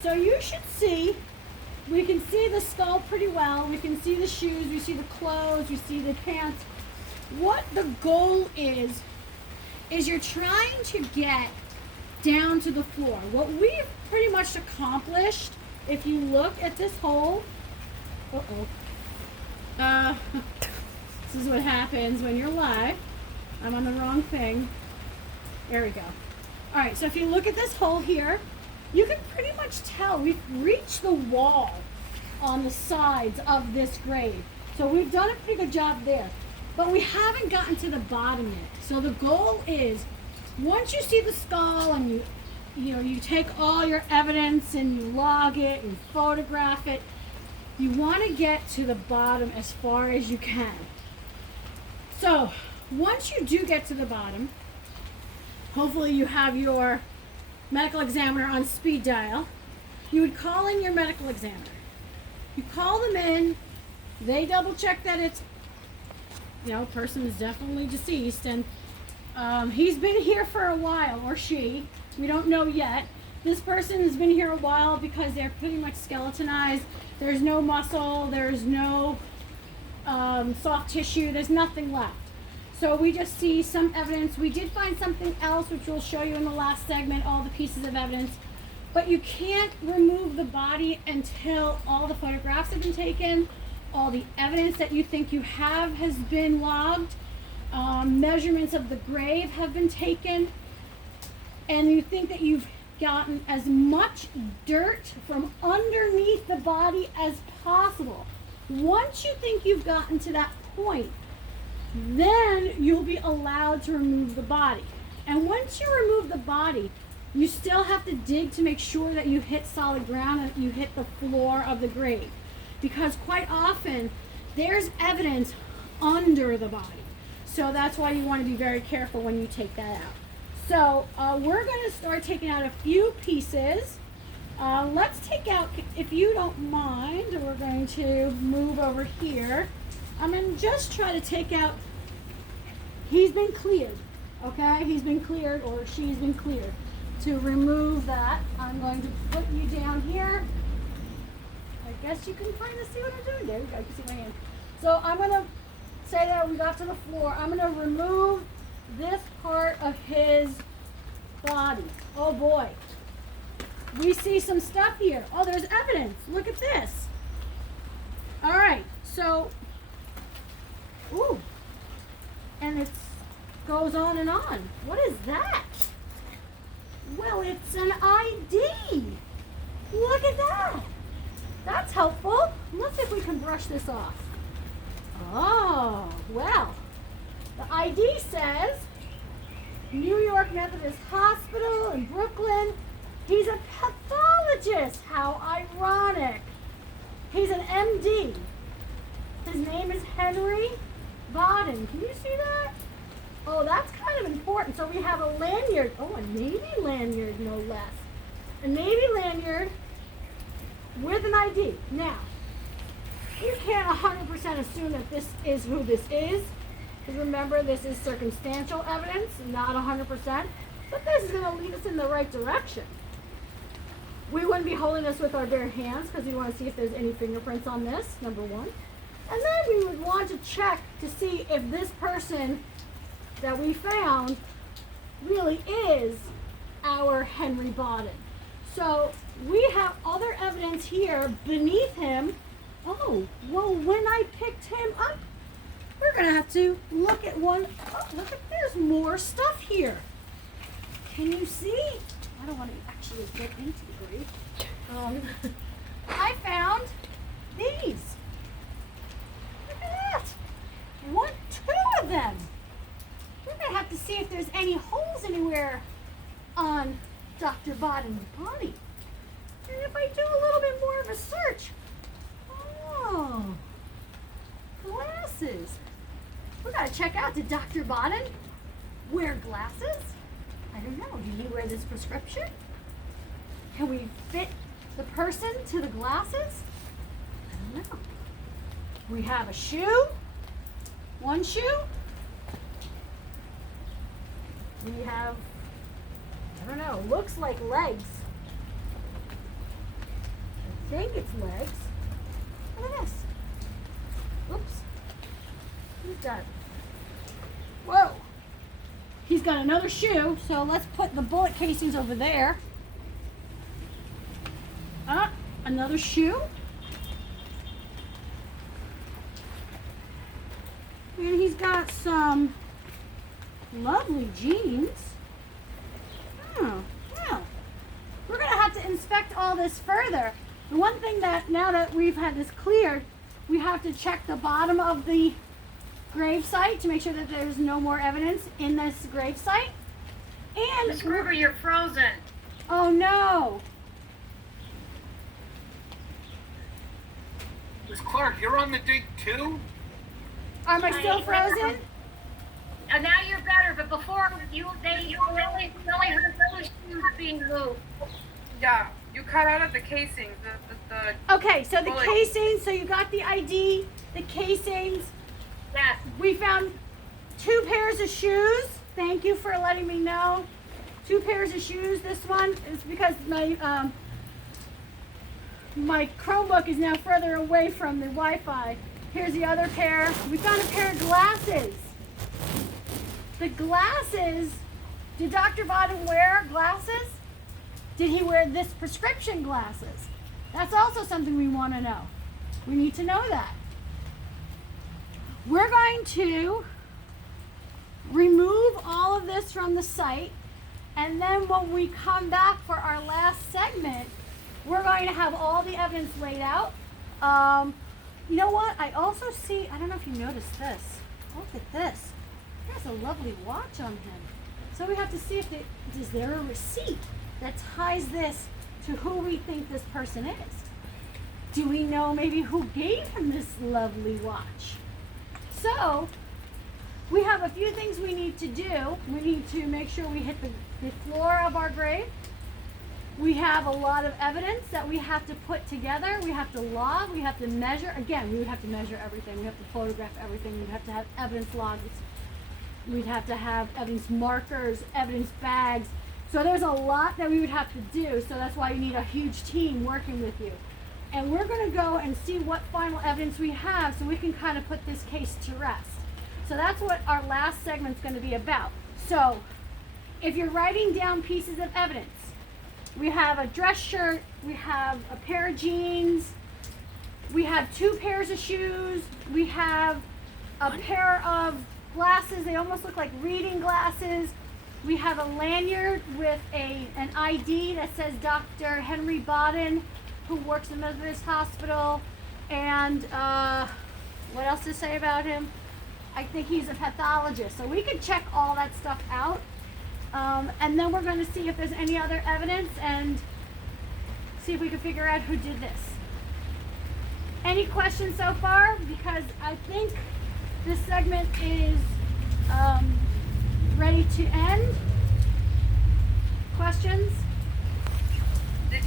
So you should see, we can see the skull pretty well. We can see the shoes, we see the clothes, we see the pants. What the goal is you're trying to get down to the floor. What we've pretty much accomplished, if you look at this hole, this is what happens when you're live. I'm on the wrong thing. There we go. All right, so if you look at this hole here, you can pretty much tell we've reached the wall on the sides of this grave. So we've done a pretty good job there, but we haven't gotten to the bottom yet. So the goal is, once you see the skull and you take all your evidence and you log it and photograph it, you want to get to the bottom as far as you can. So once you do get to the bottom, hopefully you have your medical examiner on speed dial. You would call in your medical examiner. You call them in, they double check that it's, person is definitely deceased, and he's been here for a while, or she, we don't know yet. This person has been here a while because they're pretty much skeletonized. There's no muscle, there's no soft tissue, there's nothing left. So we just see some evidence. We did find something else, which we'll show you in the last segment, all the pieces of evidence. But you can't remove the body until all the photographs have been taken, all the evidence that you think you have has been logged, measurements of the grave have been taken, and you think that you've gotten as much dirt from underneath the body as possible. Once you think you've gotten to that point, then you'll be allowed to remove the body. And once you remove the body, you still have to dig to make sure that you hit solid ground and you hit the floor of the grave. Because quite often, there's evidence under the body. So that's why you want to be very careful when you take that out. So we're going to start taking out a few pieces. Let's take out, if you don't mind, we're going to move over here. I'm going to just try to take out, he's been cleared, okay? He's been cleared, or she's been cleared. To remove that, I'm going to put you down here. I guess you can kind of see what I'm doing. There we go, you can see my hand. So I'm going to say that we got to the floor. I'm going to remove this part of his body. Oh boy. We see some stuff here. Oh, there's evidence. Look at this. All right, so ooh, and it goes on and on. What is that? Well, it's an ID. Look at that. That's helpful. Let's see if we can brush this off. Oh, well, the ID says New York Methodist Hospital in Brooklyn. He's a pathologist. How ironic. He's an MD. His name is Henry Baden. Can you see that? Oh, that's kind of important. So we have a lanyard. Oh, a Navy lanyard, no less. A Navy lanyard with an ID. Now, you can't 100% assume that this is who this is. Because remember, this is circumstantial evidence, not 100%. But this is going to lead us in the right direction. We wouldn't be holding this with our bare hands because we want to see if there's any fingerprints on this, number one. And then we would want to check to see if this person that we found really is our Henry Baden. So we have other evidence here beneath him. Oh, well, when I picked him up, we're going to have to look at one. Oh, look at, there's more stuff here. Can you see? I don't want to actually get into the grave. I found these. Look at that. Two of them. We're going to have to see if there's any holes anywhere on Dr. Baden's body. And if I do a little bit more of a search, oh, glasses. We got to check out, did Dr. Baden wear glasses? I don't know. Did he wear this prescription? Can we fit the person to the glasses? I don't know. We have a shoe. One shoe. We have, I don't know, looks like legs. think it's legs. Look at this. Oops. He's got, whoa. He's got another shoe, so let's put the bullet casings over there. Another shoe. And he's got some lovely jeans. Oh, well, we're going to have to inspect all this further. The one thing that, now that we've had this cleared, we have to check the bottom of the grave site to make sure that there's no more evidence in this grave site. And Miss Gruber, you're frozen. oh no. Miss Clark, you're on the dig too? Am I still frozen? And now you're better, but before you only heard those shoes being moved. Yeah, you cut out of the casing. The Okay, so the bullet. casings, so you got the ID, the casings. Yes. We found 2 pairs of shoes. Thank you for letting me know. 2 pairs of shoes. This one is because my Chromebook is now further away from the Wi-Fi. Here's the other pair. We found a pair of glasses. The glasses, did Dr. Bottom wear glasses? Did he wear this prescription glasses? That's also something we want to know. We need to know that. We're going to remove all of this from the site, and then when we come back for our last segment, we're going to have all the evidence laid out. You know what? I also see, I don't know if you noticed this. Look at this. There's a lovely watch on him. So we have to see if is there a receipt that ties this to who we think this person is. Do we know maybe who gave him this lovely watch? So we have a few things we need to do. We need to make sure we hit the floor of our grave. We have a lot of evidence that we have to put together. We have to log, we have to measure. Again, we would have to measure everything. We have to photograph everything. We'd have to have evidence logs. We'd have to have evidence markers, evidence bags. So there's a lot that we would have to do. So that's why you need a huge team working with you. And we're going to go and see what final evidence we have so we can kind of put this case to rest. So that's what our last segment's going to be about. So if you're writing down pieces of evidence, we have a dress shirt, we have a pair of jeans, we have 2 pairs of shoes, we have a pair of glasses, they almost look like reading glasses. We have a lanyard with an ID that says Dr. Henry Bodden, who works in Methodist Hospital. And what else to say about him? I think he's a pathologist. So we can check all that stuff out. And then we're going to see if there's any other evidence and see if we can figure out who did this. Any questions so far? Because I think this segment is ready to end. Questions?